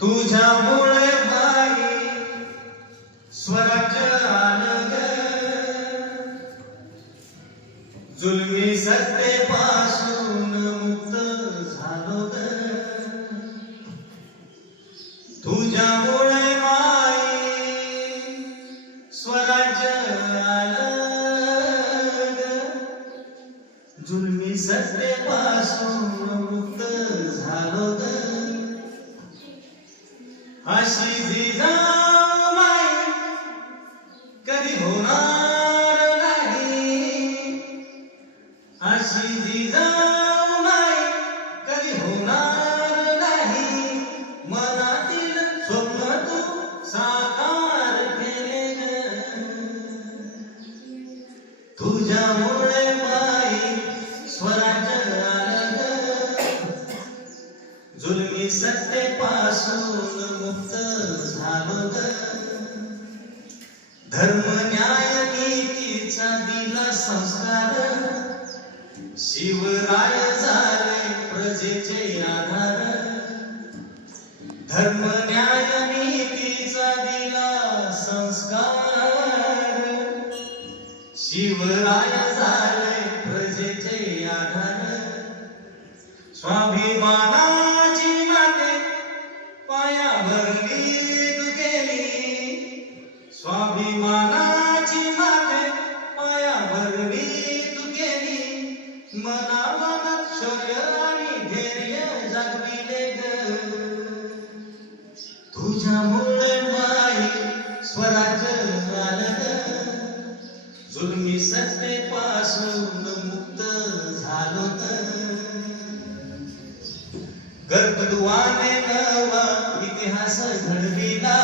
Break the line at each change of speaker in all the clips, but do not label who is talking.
तुझ्यामुळे बाई स्वराज्य आलं जुलमी सत्तेपासून मुक्त झालो ग तुझ्यामुळे माई स्वराज्य आलं जुलमी सत्तेपासून मुक्त झालो ग अशी जिजाऊ कधी होणार नाही. अशी जिजाऊ कधी होणार नाही. मनातील स्वप्न तू साकार केले ग. तुझ्यामुळे जुलमी सत्तेपासून मुक्त झालो ग धर्म न्याय नीतीचा दिला संस्कार. शिवराय झाले प्रजेचे आधार. धर्म न्याय नीतीचा दिला संस्कार. शिवराय झाले प्रजेचे आधार. स्वाभिमानाची स्वाभिमानाची स्वाभिमानाची माया भरली तू केली मनामनात शौर्य आणि धैर्य जगविले ग. तुझ्यामुळे माई स्वराज्य झालं जुलमी सत्तेपासून मुक्त झालो ग. गर्भद्वाने नवा इतिहास घडविला.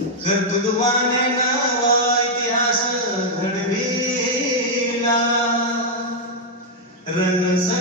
कर्तृत्वाने नवा इतिहास घडविला. रणसा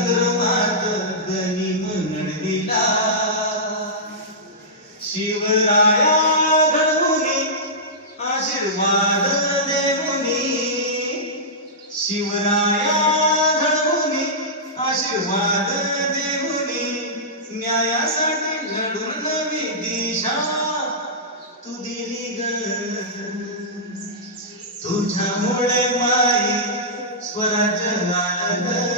तुझ्यामुळे माई स्वराज्य आलं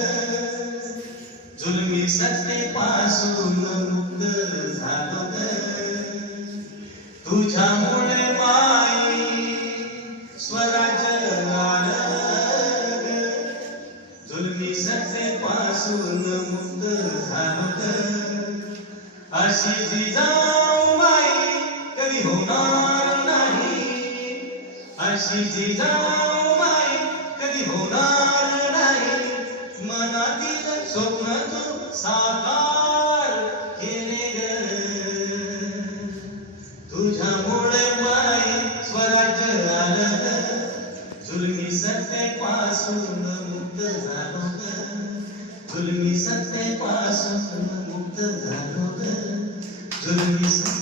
जुलमी सत्तेपासून मुक्त झालो तुझ्यामुळे माई स्वराज्य आलं जुलमी सत्तेपासून मुक्त झालो ग अशी जिजाऊ माई कधी होणार अशी जिजाऊ माई कधी होणार नाही मनातील स्वप्न तू साकार केले ग. तुझ्यामुळे माई स्वराज्य आलं ग. जुलमी सत्तेपासून मुक्त झालो ग. जुलमी सत्तेपासून मुक्त झालो जुलमी सत्ते